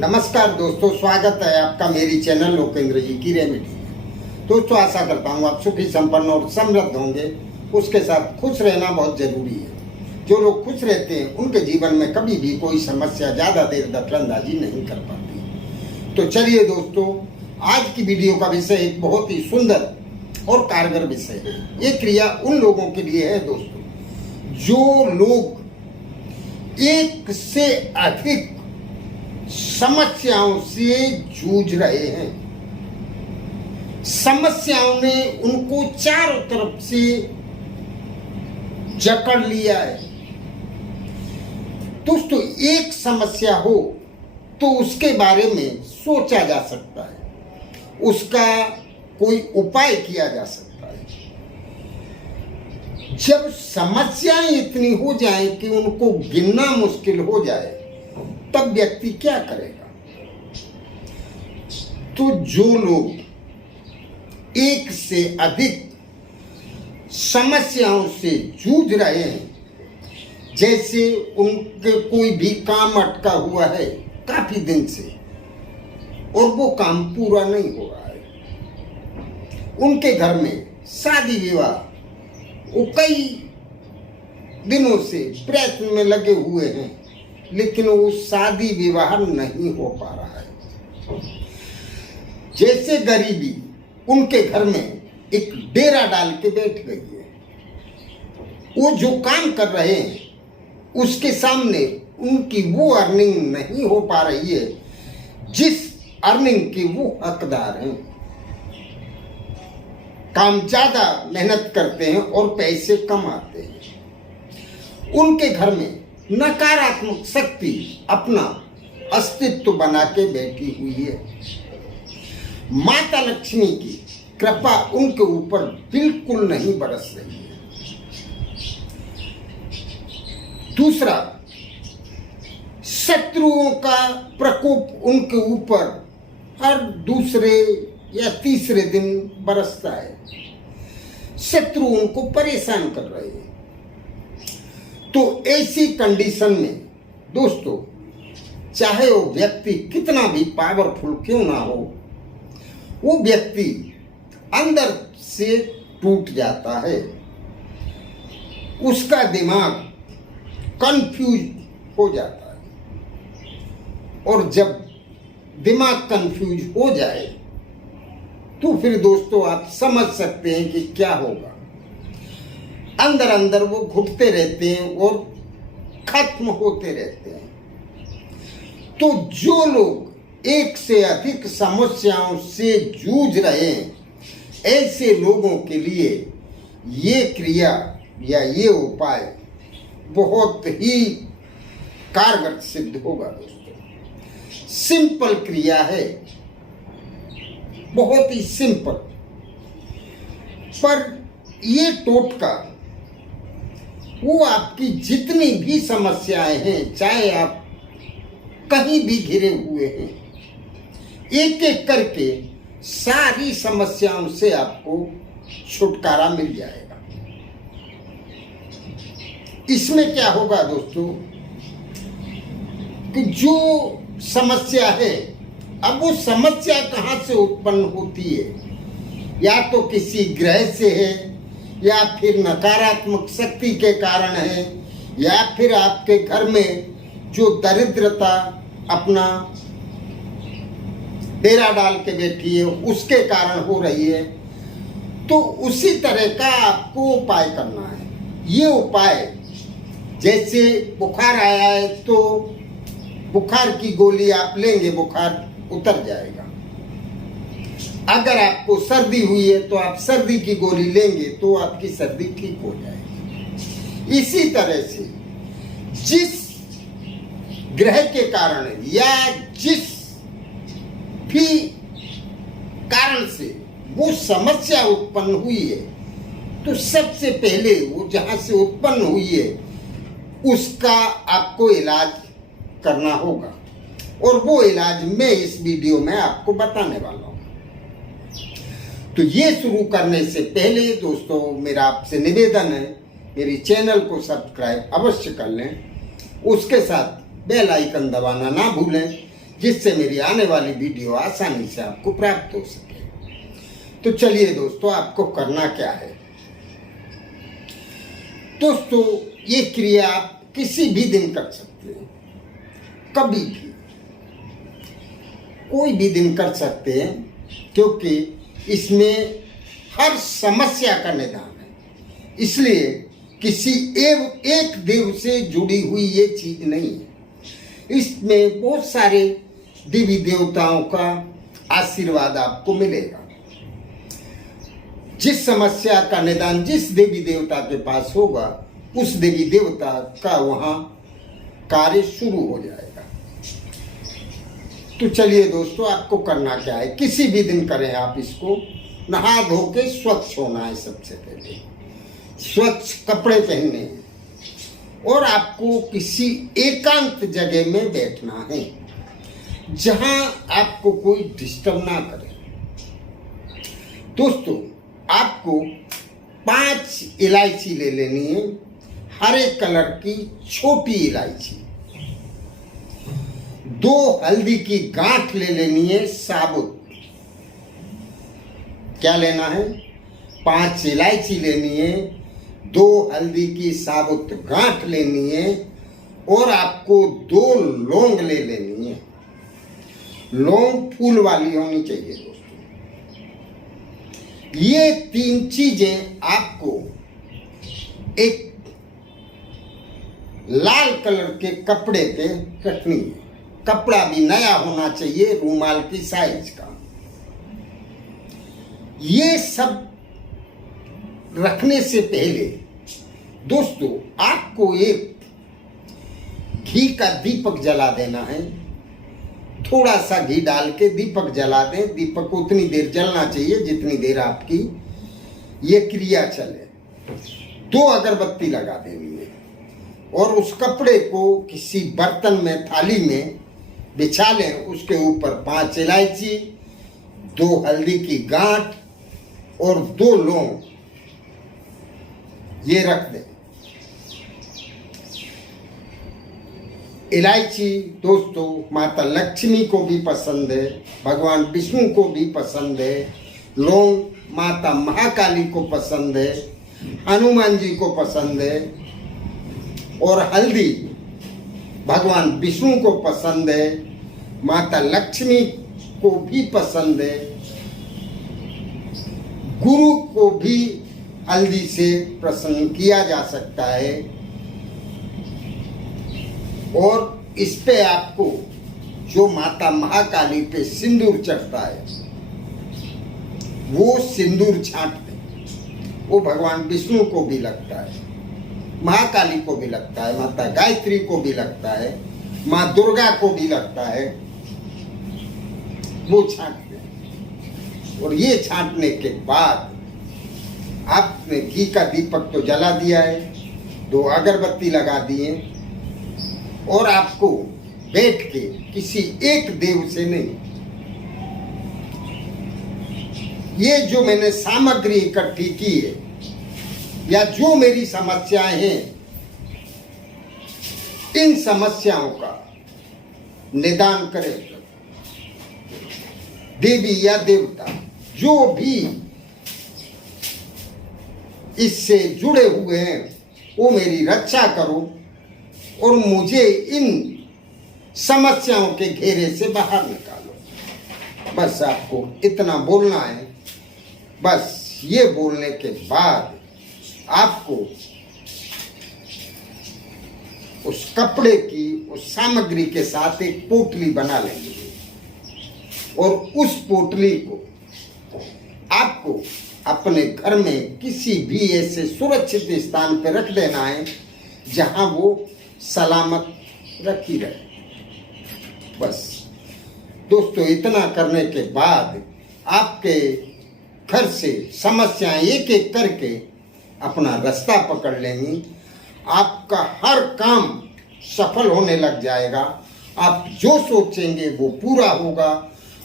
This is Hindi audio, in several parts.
नमस्कार दोस्तों, स्वागत है आपका मेरी चैनल लोकेंद्र जी की रेमेडी में। दोस्तों, आशा करता हूँ आप सुखी संपन्न और समृद्ध होंगे। उसके साथ खुश रहना बहुत जरूरी है। जो लोग खुश रहते हैं उनके जीवन में कभी भी कोई समस्या ज्यादा देर दखलंदाजी नहीं कर पाती। तो चलिए दोस्तों, आज की वीडियो का विषय एक बहुत ही सुंदर और कारगर विषय है। ये क्रिया उन लोगों के लिए है दोस्तों, जो लोग एक से अधिक समस्याओं से जूझ रहे हैं। समस्याओं ने उनको चारों तरफ से जकड़ लिया है। दोस्तों, एक समस्या हो तो उसके बारे में सोचा जा सकता है, उसका कोई उपाय किया जा सकता है। जब समस्याएं इतनी हो जाए कि उनको गिनना मुश्किल हो जाए, तब व्यक्ति क्या करेगा? तो जो लोग एक से अधिक समस्याओं से जूझ रहे हैं, जैसे उनके कोई भी काम अटका हुआ है काफी दिन से और वो काम पूरा नहीं हो रहा है, उनके घर में शादी विवाह वो कई दिनों से प्रयत्न में लगे हुए हैं, लेकिन वो शादी विवाह नहीं हो पा रहा है। जैसे गरीबी उनके घर में एक डेरा डाल के बैठ गई है। वो जो काम कर रहे हैं उसके सामने उनकी वो अर्निंग नहीं हो पा रही है जिस अर्निंग के वो हकदार हैं। काम ज्यादा मेहनत करते हैं और पैसे कम आते हैं। उनके घर में नकारात्मक शक्ति अपना अस्तित्व बना के बैठी हुई है। माता लक्ष्मी की कृपा उनके ऊपर बिल्कुल नहीं बरस रही है। दूसरा, शत्रुओं का प्रकोप उनके ऊपर हर दूसरे या तीसरे दिन बरसता है। शत्रु उनको परेशान कर रहे हैं। तो ऐसी कंडीशन में दोस्तों, चाहे वो व्यक्ति कितना भी पावरफुल क्यों ना हो, वो व्यक्ति अंदर से टूट जाता है। उसका दिमाग कंफ्यूज हो जाता है, और जब दिमाग कंफ्यूज हो जाए तो फिर दोस्तों आप समझ सकते हैं कि क्या होगा। अंदर अंदर वो घुटते रहते हैं और खत्म होते रहते हैं। तो जो लोग एक से अधिक समस्याओं से जूझ रहे हैं, ऐसे लोगों के लिए ये क्रिया या ये उपाय बहुत ही कारगर सिद्ध होगा दोस्तों। सिंपल क्रिया है, बहुत ही सिंपल, पर ये टोटका वो आपकी जितनी भी समस्याएं हैं, चाहे आप कहीं भी घिरे हुए हैं, एक एक करके सारी समस्याओं से आपको छुटकारा मिल जाएगा। इसमें क्या होगा दोस्तों कि जो समस्या है, अब वो समस्या कहाँ से उत्पन्न होती है? या तो किसी ग्रह से है, या फिर नकारात्मक शक्ति के कारण है, या फिर आपके घर में जो दरिद्रता अपना डेरा डाल के बैठी है उसके कारण हो रही है। तो उसी तरह का आपको उपाय करना है। ये उपाय, जैसे बुखार आया है तो बुखार की गोली आप लेंगे, बुखार उतर जाएगा। अगर आपको सर्दी हुई है तो आप सर्दी की गोली लेंगे तो आपकी सर्दी ठीक हो जाएगी। इसी तरह से जिस ग्रह के कारण या जिस भी कारण से वो समस्या उत्पन्न हुई है, तो सबसे पहले वो जहां से उत्पन्न हुई है उसका आपको इलाज करना होगा, और वो इलाज मैं इस वीडियो में आपको बताने वाला हूं। तो ये शुरू करने से पहले दोस्तों मेरा आपसे निवेदन है, मेरी चैनल को सब्सक्राइब अवश्य कर लें। उसके साथ बेल आइकन दबाना ना भूलें, जिससे मेरी आने वाली वीडियो आसानी से आपको प्राप्त हो सके। तो चलिए दोस्तों, आपको करना क्या है। दोस्तों, ये क्रिया आप किसी भी दिन कर सकते हैं, कभी भी, कोई भी दिन कर सकते हैं, क्योंकि इसमें हर समस्या का निदान है। इसलिए किसी एक देव से जुड़ी हुई ये चीज नहीं है। इसमें बहुत सारे देवी देवताओं का आशीर्वाद आपको मिलेगा। जिस समस्या का निदान जिस देवी देवता के पास होगा, उस देवी देवता का वहां कार्य शुरू हो जाएगा। तो चलिए दोस्तों, आपको करना क्या है, किसी भी दिन करें आप इसको। नहा धो के स्वच्छ होना है, सबसे पहले स्वच्छ कपड़े पहनने हैं, और आपको किसी एकांत जगह में बैठना है जहां आपको कोई डिस्टर्ब ना करे। दोस्तों, आपको 5 इलायची ले लेनी है, हरे कलर की छोटी इलायची। 2 हल्दी की गांठ ले लेनी है साबुत। क्या लेना है? 5 इलायची लेनी है, 2 हल्दी की साबुत गांठ लेनी है, और आपको 2 लौंग ले लेनी है। लौंग फूल वाली होनी चाहिए दोस्तों। ये 3 चीजें आपको एक लाल कलर के कपड़े पे रखनी है। कपड़ा भी नया होना चाहिए, रूमाल की साइज का। ये सब रखने से पहले दोस्तों, आपको एक घी का दीपक जला देना है। थोड़ा सा घी डाल के दीपक जला दें। दीपक को उतनी देर जलना चाहिए जितनी देर आपकी ये क्रिया चले। 2 अगरबत्ती लगा देनी है, और उस कपड़े को किसी बर्तन में, थाली में बिछा लें। उसके ऊपर 5 इलायची, 2 हल्दी की गांठ और 2 लौंग ये रख दें। इलायची दोस्तों माता लक्ष्मी को भी पसंद है, भगवान विष्णु को भी पसंद है। लौंग माता महाकाली को पसंद है, हनुमान जी को पसंद है। और हल्दी भगवान विष्णु को पसंद है, माता लक्ष्मी को भी पसंद है। गुरु को भी हल्दी से प्रसन्न किया जा सकता है। और इस पे आपको जो माता महाकाली पे सिंदूर चढ़ता है, वो सिंदूर छांट दें। वो भगवान विष्णु को भी लगता है, महाकाली को भी लगता है, माता गायत्री को भी लगता है, माँ दुर्गा को भी लगता है। वो छांट दें। और ये छांटने के बाद आपने घी का दीपक तो जला दिया है, 2 अगरबत्ती लगा दिए, और आपको बैठ के किसी एक देव से नहीं, ये जो मैंने सामग्री इकट्ठी की है या जो मेरी समस्याएं हैं, इन समस्याओं का निदान करें। देवी या देवता जो भी इससे जुड़े हुए हैं, वो मेरी रक्षा करो और मुझे इन समस्याओं के घेरे से बाहर निकालो। बस आपको इतना बोलना है। बस ये बोलने के बाद आपको उस कपड़े की, उस सामग्री के साथ एक पोटली बना लेंगे, और उस पोटली को आपको अपने घर में किसी भी ऐसे सुरक्षित स्थान पर रख देना है जहां वो सलामत रखी रहे। बस दोस्तों, इतना करने के बाद आपके घर से समस्याएं एक एक करके अपना रास्ता पकड़ लेंगी। आपका हर काम सफल होने लग जाएगा। आप जो सोचेंगे वो पूरा होगा।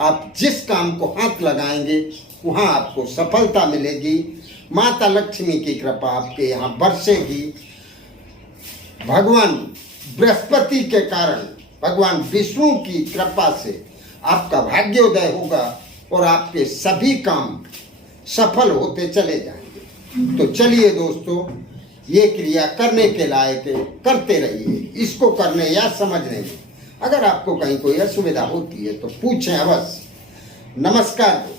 आप जिस काम को हाथ लगाएंगे वहाँ आपको सफलता मिलेगी। माता लक्ष्मी की कृपा आपके यहाँ बरसेगी। भगवान बृहस्पति के कारण भगवान विष्णु की कृपा से आपका भाग्योदय होगा और आपके सभी काम सफल होते चले जाएंगे। तो चलिए दोस्तों, ये क्रिया करने के लायक है, करते रहिए। इसको करने या समझने में अगर आपको कहीं कोई असुविधा होती है तो पूछें अवश्य। नमस्कार।